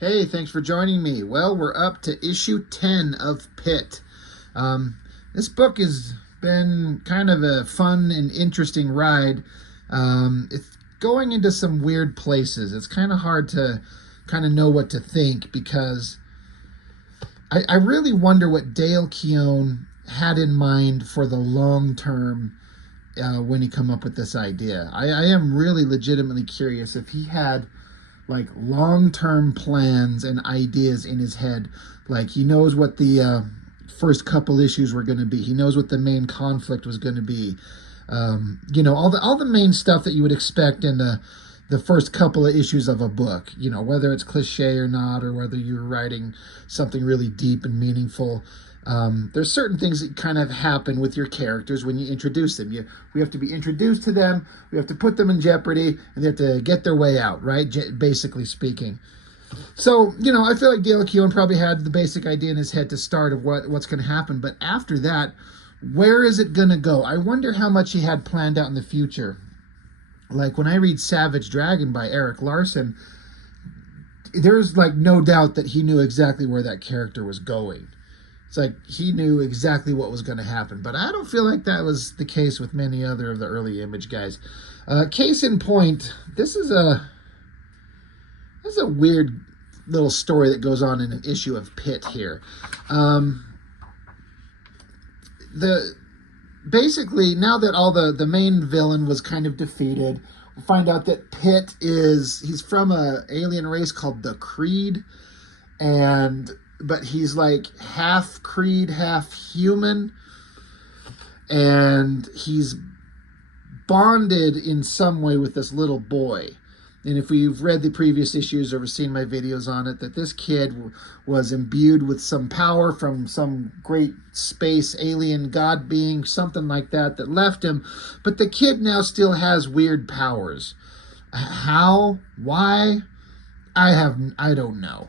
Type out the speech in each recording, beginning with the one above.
Hey, thanks for joining me. Well, we're up to issue 10 of PITT. This book has been kind of a fun and interesting ride. It's going into some weird places. It's kind of hard to kind of know what to think because I really wonder what Dale Keown had in mind for the long term when he come up with this idea. I am really legitimately curious if he had like long-term plans and ideas in his head. Like he knows what the first couple issues were going to be. He knows what the main conflict was going to be. All the main stuff that you would expect in the first couple of issues of a book. Whether it's cliche or not, or whether you're writing something really deep and meaningful. There's certain things that kind of happen with your characters when you introduce them. We have to be introduced to them, we have to put them in jeopardy, and they have to get their way out, right? Basically speaking. So, I feel like Dale Keown probably had the basic idea in his head to start of what's going to happen. But after that, where is it going to go? I wonder how much he had planned out in the future. Like when I read Savage Dragon by Eric Larson, there's like no doubt that he knew exactly where that character was going. It's like he knew exactly what was going to happen. But I don't feel like that was the case with many other of the early Image guys. Case in point, this is a weird little story that goes on in an issue of PITT here. Basically, now that all the main villain was kind of defeated, we find out that PITT he's from a alien race called the Creed, but he's like half Creed, half human, and he's bonded in some way with this little boy. And if you've read the previous issues or seen my videos on it, that this kid was imbued with some power from some great space alien god being, something like that left him. But the kid now still has weird powers. How? Why? I don't know.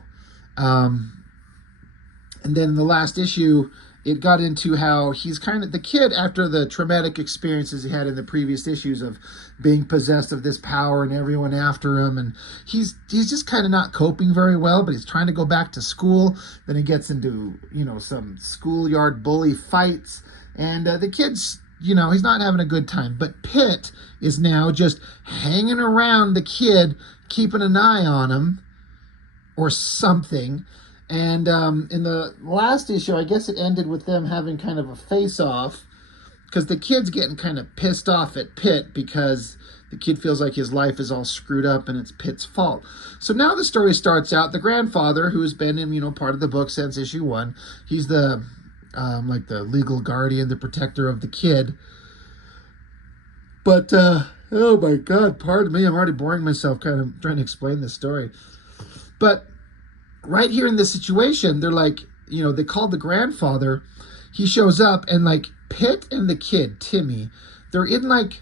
And then in the last issue, it got into how he's kind of the kid, after the traumatic experiences he had in the previous issues of being possessed of this power and everyone after him, and he's just kind of not coping very well, but he's trying to go back to school. Then he gets into some schoolyard bully fights, and the kid's he's not having a good time. But PITT is now just hanging around the kid, keeping an eye on him or something. And in the last issue, I guess it ended with them having kind of a face-off, because the kid's getting kind of pissed off at PITT because the kid feels like his life is all screwed up and it's PITT's fault. So now the story starts out. The grandfather, who has been in part of the book since issue 1, he's the like the legal guardian, the protector of the kid. But oh my God, pardon me, I'm already boring myself kind of trying to explain this story. But right here in this situation, they're like, they called the grandfather. He shows up, and like PITT and the kid, Timmy, they're in like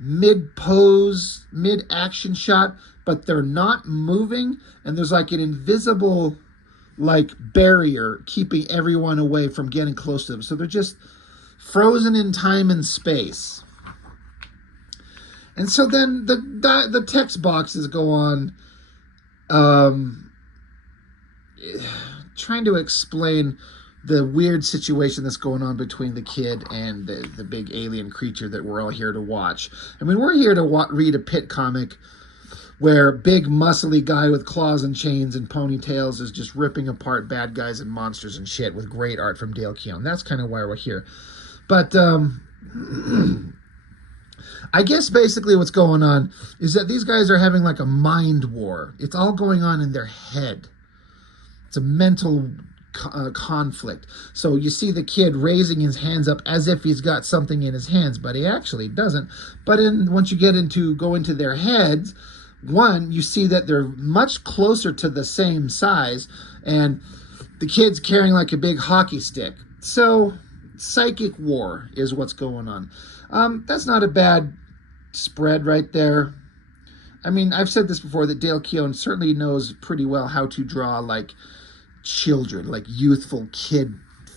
mid-pose, mid-action shot, but they're not moving. And there's like an invisible like barrier keeping everyone away from getting close to them. So they're just frozen in time and space. And so then the text boxes go on, trying to explain the weird situation that's going on between the kid and the big alien creature that we're all here to watch. I mean, we're here to read a PITT comic where big muscly guy with claws and chains and ponytails is just ripping apart bad guys and monsters and shit with great art from Dale Keown. That's kind of why we're here. But I guess basically what's going on is that these guys are having like a mind war. It's all going on in their head. It's a mental conflict. So you see the kid raising his hands up as if he's got something in his hands, but he actually doesn't. But once you go into their heads, one, you see that they're much closer to the same size, and the kid's carrying like a big hockey stick. So psychic war is what's going on. That's not a bad spread right there. I mean, I've said this before, that Dale Keown certainly knows pretty well how to draw like children, like youthful kid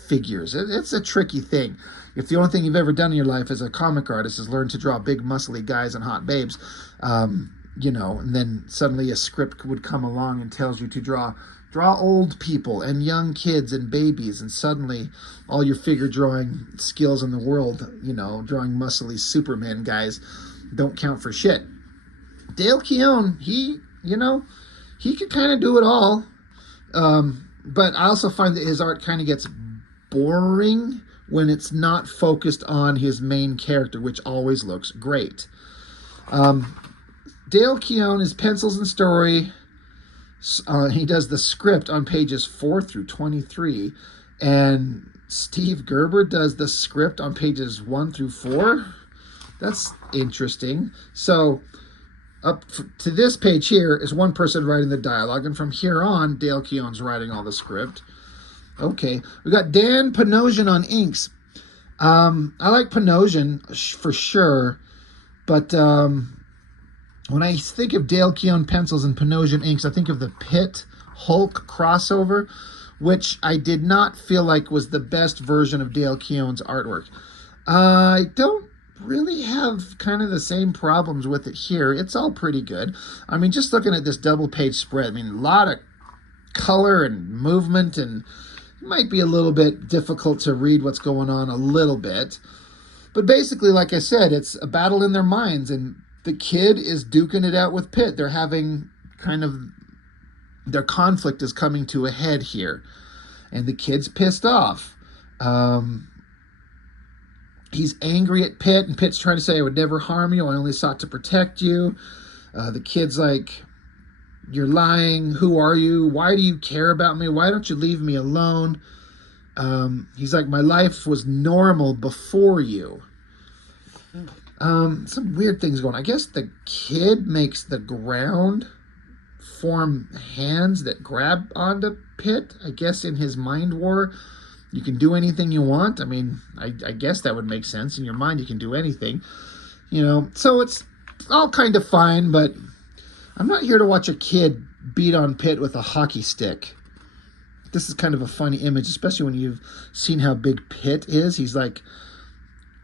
figures. It's a tricky thing. If the only thing you've ever done in your life as a comic artist is learn to draw big muscly guys and hot babes, and then suddenly a script would come along and tells you to draw old people and young kids and babies, and suddenly all your figure drawing skills in the world, drawing muscly Superman guys, don't count for shit. Dale Keown, he could kind of do it all, but I also find that his art kind of gets boring when it's not focused on his main character, which always looks great. Dale Keown is pencils and story. He does the script on pages 4 through 23, and Steve Gerber does the script on pages 1 through 4. That's interesting. So up to this page here is one person writing the dialogue, and from here on, Dale Keown's writing all the script. Okay, we got Dan Panosian on inks. I like Panosian for sure, but when I think of Dale Keown pencils and Panosian inks, I think of the PITT Hulk crossover, which I did not feel like was the best version of Dale Keown's artwork. I don't really have kind of the same problems with it here. It's all pretty good. I mean, just looking at this double page spread, I mean, a lot of color and movement, and it might be a little bit difficult to read what's going on a little bit. But basically, like I said, it's a battle in their minds, and the kid is duking it out with PITT. They're having their conflict is coming to a head here. And the kid's pissed off. He's angry at PITT, and PITT's trying to say, I would never harm you. I only sought to protect you. The kid's like, you're lying. Who are you? Why do you care about me? Why don't you leave me alone? He's like, my life was normal before you. Some weird things going on. I guess the kid makes the ground form hands that grab onto PITT. I guess in his mind war, you can do anything you want. I mean, I guess that would make sense. In your mind, you can do anything. So it's all kind of fine, but I'm not here to watch a kid beat on PITT with a hockey stick. This is kind of a funny image, especially when you've seen how big PITT is. He's like,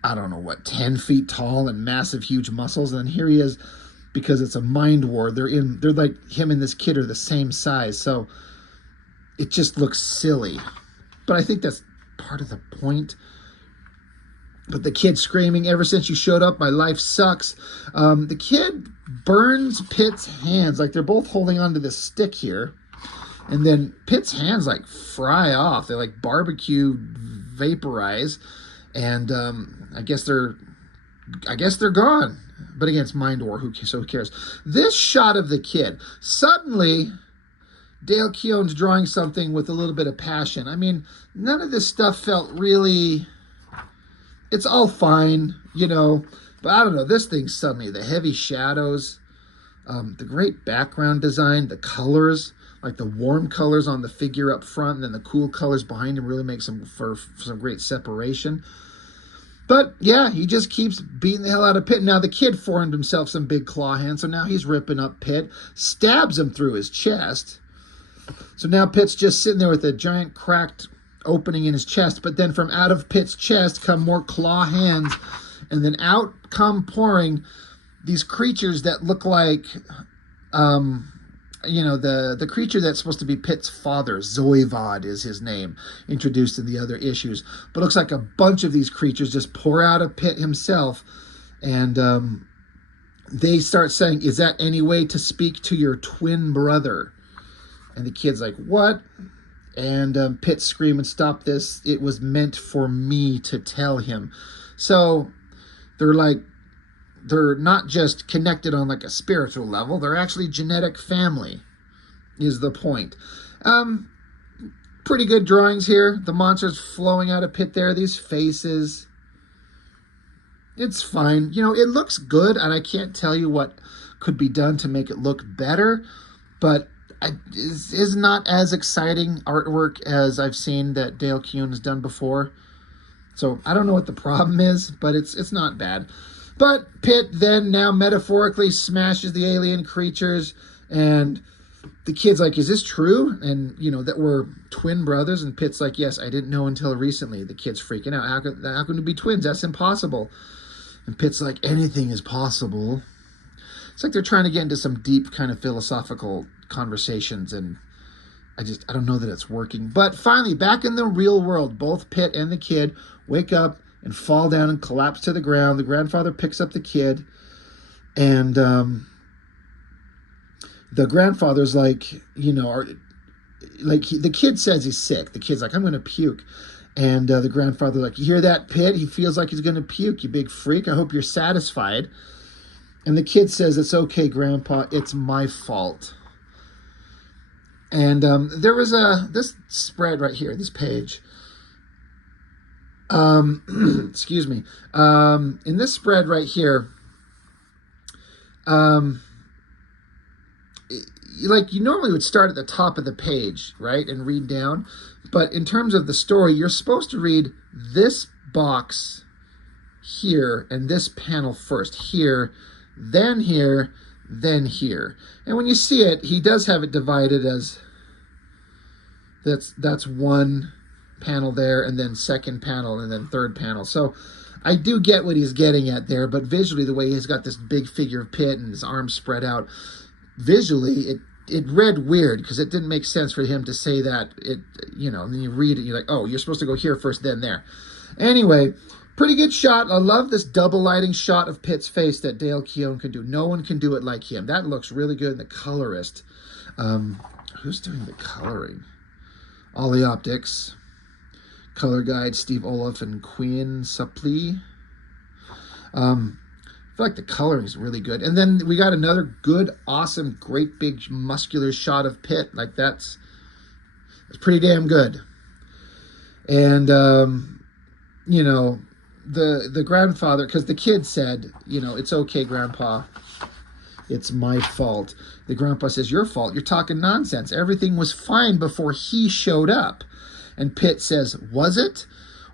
I don't know what, 10 feet tall and massive, huge muscles. And here he is, because it's a mind war. They're like, him and this kid are the same size. So it just looks silly. But I think that's part of the point. But the kid screaming, ever since you showed up, my life sucks. The kid burns PITT's hands. Like, they're both holding onto this stick here. And then PITT's hands, like, fry off. They, like, barbecue vaporize. And I guess they're gone. But again, it's mind war. So who cares? This shot of the kid. Suddenly, Dale Keown's drawing something with a little bit of passion. I mean, none of this stuff felt really... It's all fine, But I don't know. This thing suddenly, the heavy shadows, the great background design, the colors, like the warm colors on the figure up front, and then the cool colors behind him really make for some great separation. But yeah, he just keeps beating the hell out of PITT. Now the kid formed himself some big claw hands, so now he's ripping up PITT, stabs him through his chest. So now PITT's just sitting there with a giant cracked opening in his chest, but then from out of PITT's chest come more claw hands, and then out come pouring these creatures that look like the creature that's supposed to be PITT's father. Zoivod is his name, introduced in the other issues. But it looks like a bunch of these creatures just pour out of PITT himself, and they start saying, is that any way to speak to your twin brother? And the kid's like, what? And PITT screaming, stop this. It was meant for me to tell him. So they're not just connected on like a spiritual level. They're actually genetic family is the point. Pretty good drawings here. The monsters flowing out of PITT there. These faces. It's fine. It looks good, and I can't tell you what could be done to make it look better, but is not as exciting artwork as I've seen that Dale Keown has done before. So I don't know what the problem is, but it's not bad. But PITT then now metaphorically smashes the alien creatures, and the kid's like, is this true? And, that we're twin brothers? And PITT's like, yes, I didn't know until recently. The kid's freaking out. How can we be twins? That's impossible. And PITT's like, anything is possible. it's like they're trying to get into some deep kind of philosophical conversations, and I don't know that it's working. But finally, back in the real world, both Pitt and the kid wake up and fall down and collapse to the ground. The grandfather picks up the kid, and the grandfather's like, the kid says he's sick. The kid's like, I'm going to puke. And the grandfather like, you hear that, Pitt? He feels like he's going to puke, you big freak. I hope you're satisfied. And the kid says, it's okay, Grandpa. It's my fault. And there was this spread right here, this page. Excuse me. In this spread right here, like you normally would start at the top of the page, right, and read down. But in terms of the story, you're supposed to read this box here and this panel first. Here, then here, then here. And when you see it, he does have it divided as that's one panel there, and then second panel, and then third panel. So I do get what he's getting at there, but visually, the way he's got this big figure of Pitt and his arms spread out, visually, it read weird because it didn't make sense for him to say that. And then you read it, you're like, oh, you're supposed to go here first, then there. Anyway, pretty good shot. I love this double lighting shot of Pitt's face that Dale Keown can do. No one can do it like him. That looks really good. And the colorist, who's doing the coloring? Ollie Optics, color guide Steve Olaf and Queen Suplee. I feel like the coloring is really good. And then we got another good, awesome, great big muscular shot of Pitt. Like that's pretty damn good. And the grandfather, because the kid said, it's okay, Grandpa. It's my fault. The grandpa says, your fault. You're talking nonsense. Everything was fine before he showed up. And Pitt says, was it?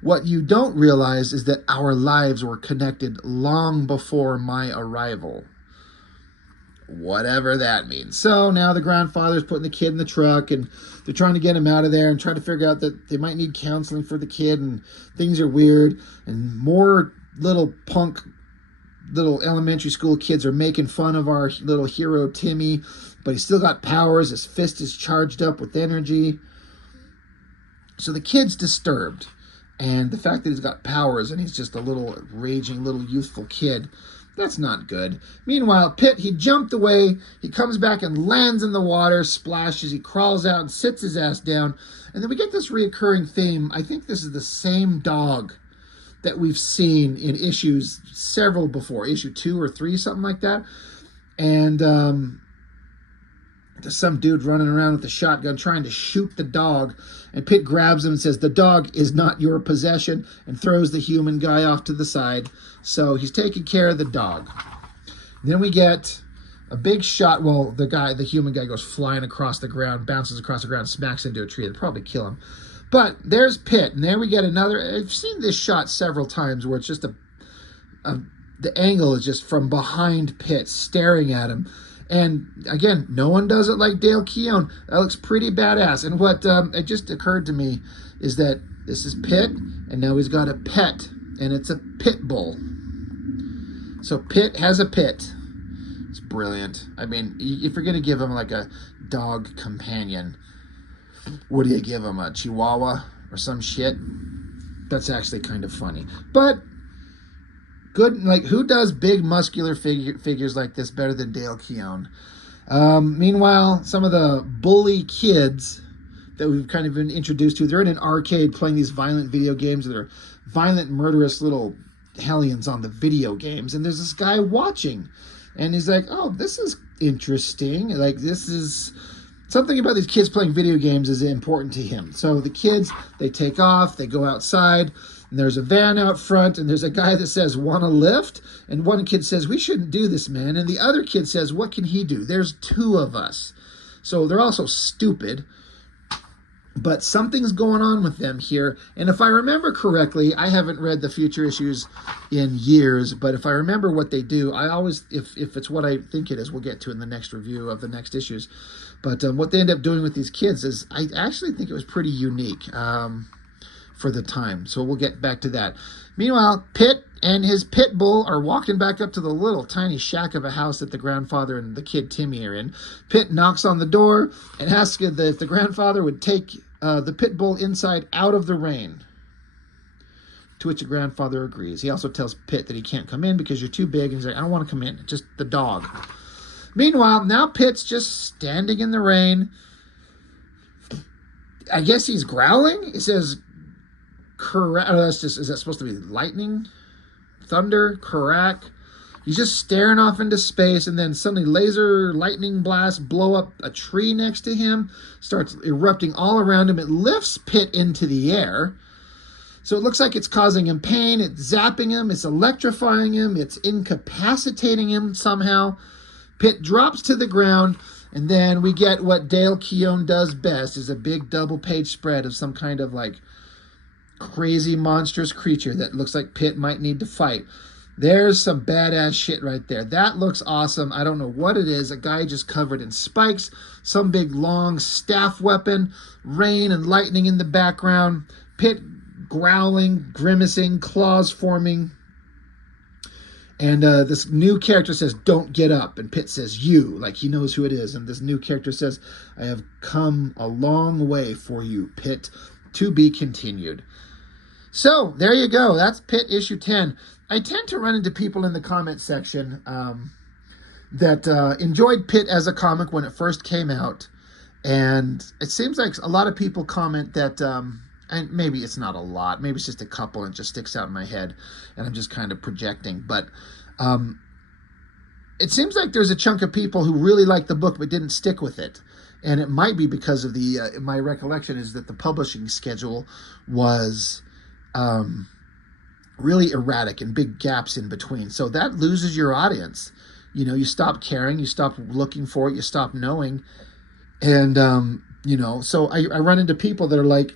What you don't realize is that our lives were connected long before my arrival. Whatever that means. So now the grandfather's putting the kid in the truck, and they're trying to get him out of there and try to figure out that they might need counseling for the kid, and things are weird, and more little elementary school kids are making fun of our little hero Timmy, but he's still got powers. His fist is charged up with energy. So the kid's disturbed. And the fact that he's got powers and he's just a little raging little youthful kid, that's not good. Meanwhile, Pitt, he jumped away. He comes back and lands in the water, splashes. He crawls out and sits his ass down. And then we get this reoccurring theme. I think this is the same dog that we've seen in issues several before, issue 2 or 3, something like that. And there's some dude running around with a shotgun trying to shoot the dog, and Pitt grabs him and says, the dog is not your possession, and throws the human guy off to the side. So he's taking care of the dog. Then we get a big shot. Well, the human guy goes flying across the ground, bounces across the ground, smacks into a tree. It'll probably kill him. But there's Pitt, and there we get another. I've seen this shot several times where it's just the angle is just from behind Pitt, staring at him. And again, no one does it like Dale Keown. That looks pretty badass. And what it just occurred to me is that this is Pitt, and now he's got a pet, and it's a pit bull. So Pitt has a pit. It's brilliant. I mean, if you're going to give him like a dog companion, what do you give him, a Chihuahua or some shit? That's actually kind of funny. But good, like, who does big muscular figures like this better than Dale Keown? Meanwhile, some of the bully kids that we've kind of been introduced to, they're in an arcade playing these violent video games. They're violent, murderous little hellions on the video games. And there's this guy watching. And he's like, oh, this is interesting. Like, this is something about these kids playing video games is important to him. So the kids, they take off, they go outside, and there's a van out front, and there's a guy that says, want a lift? And one kid says, we shouldn't do this, man. And the other kid says, what can he do? There's 2 of us. So they're also stupid, but something's going on with them here. And if I remember correctly, I haven't read the future issues in years, but if I remember what they do, I always, if it's what I think it is, we'll get to in the next review of the next issues. But what they end up doing with these kids is, I actually think it was pretty unique. for the time. So we'll get back to that. Meanwhile, Pitt and his pit bull are walking back up to the little tiny shack of a house that the grandfather and the kid Timmy are in. Pitt knocks on the door and asks if the grandfather would take the pit bull inside out of the rain. To which the grandfather agrees. He also tells Pitt that he can't come in because you're too big. And he's like, I don't want to come in, just the dog. Meanwhile, now Pitt's just standing in the rain. I guess he's growling. It says, is that supposed to be lightning? Thunder? Crack? He's just staring off into space, and then suddenly laser lightning blasts blow up a tree next to him, starts erupting all around him. It lifts Pitt into the air. So it looks like it's causing him pain, it's zapping him, it's electrifying him, it's incapacitating him somehow. Pitt drops to the ground, and then we get what Dale Keown does best, is a big double-page spread of some kind of like crazy monstrous creature that looks like Pitt might need to fight. There's some badass shit right there. That looks awesome. I don't know what it is. A guy just covered in spikes, some big long staff weapon, rain and lightning in the background, Pitt growling, grimacing, claws forming. And this new character says, don't get up. And Pitt says, you, like he knows who it is. And this new character says, I have come a long way for you, Pitt, to be continued. So there you go. That's Pitt issue 10. I tend to run into people in the comment section that enjoyed Pitt as a comic when it first came out. And it seems like a lot of people comment that, and maybe it's not a lot, maybe it's just a couple and it just sticks out in my head and I'm just kind of projecting. But it seems like there's a chunk of people who really liked the book but didn't stick with it. And it might be because of the, my recollection is that the publishing schedule was really erratic and big gaps in between. So that loses your audience. You know, you stop caring, you stop looking for it, you stop knowing. And, you know, so I run into people that are like,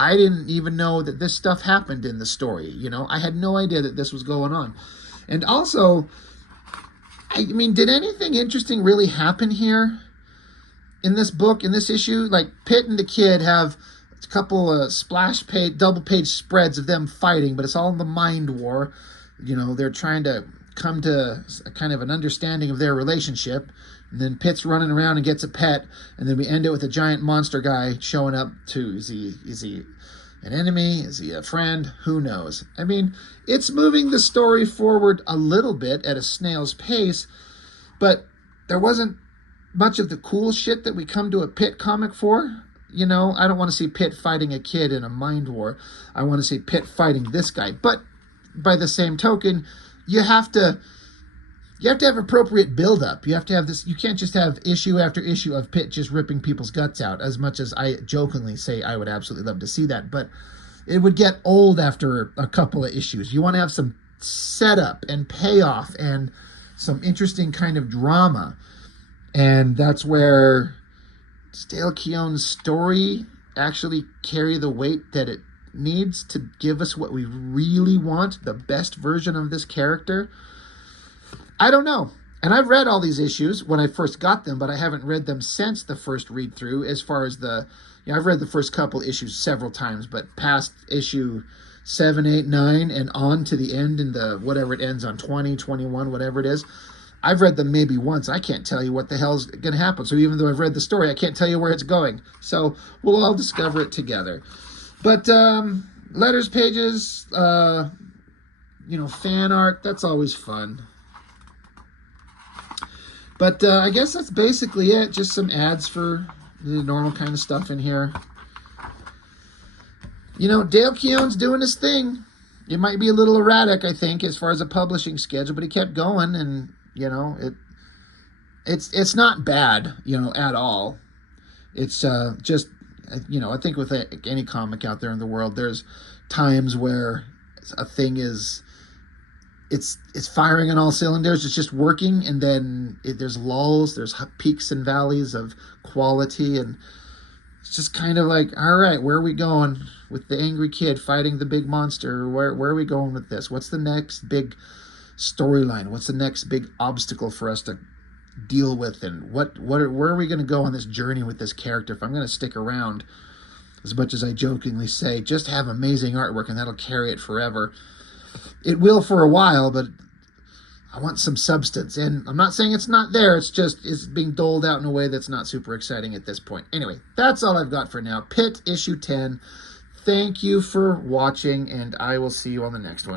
I didn't even know that this stuff happened in the story. You know, I had no idea that this was going on. And also, I mean, did anything interesting really happen here in this book, in this issue? Like, Pitt and the kid have a couple of splash page, double page spreads of them fighting, but it's all in the mind war. You know, they're trying to come to a kind of an understanding of their relationship. And then Pitt's running around and gets a pet, and then we end it with a giant monster guy showing up too. Is he an enemy? Is he a friend? Who knows? I mean, it's moving the story forward a little bit at a snail's pace, but there wasn't much of the cool shit that we come to a Pitt comic for. You know, I don't want to see Pitt fighting a kid in a mind war. I want to see Pitt fighting this guy. But by the same token, you have to have appropriate build-up. You have to have this. You can't just have issue after issue of Pitt just ripping people's guts out, as much as I jokingly say I would absolutely love to see that. But it would get old after a couple of issues. You want to have some setup and payoff and some interesting kind of drama. And that's where Dale Keown's story actually carry the weight that it needs to give us what we really want, the best version of this character. I don't know. And I've read all these issues when I first got them, but I haven't read them since the first read through. As far as I've read the first couple issues several times, but past issue 7, 8, 9 and on to the end in the whatever it ends on 20, 21, whatever it is. I've read them maybe once. I can't tell you what the hell's going to happen. So even though I've read the story, I can't tell you where it's going. So we'll all discover it together. But letters pages, fan art, that's always fun. But I guess that's basically it. Just some ads for the normal kind of stuff in here. You know, Dale Keown's doing his thing. It might be a little erratic, I think, as far as a publishing schedule, but he kept going, and you know, it's not bad, you know, at all. It's just, you know, I think with any comic out there in the world, there's times where a thing is, it's firing on all cylinders, it's just working, and then there's lulls, there's peaks and valleys of quality, and it's just kind of like, all right, where are we going with the angry kid fighting the big monster? Where are we going with this? What's the next big storyline? What's the next big obstacle for us to deal with? And where are we going to go on this journey with this character if I'm going to stick around? as much as I jokingly say, just have amazing artwork and that'll carry it forever. It will for a while, but I want some substance. And I'm not saying it's not there. It's just it's being doled out in a way that's not super exciting at this point. Anyway, that's all I've got for now. PITT issue 10. Thank you for watching, and I will see you on the next one.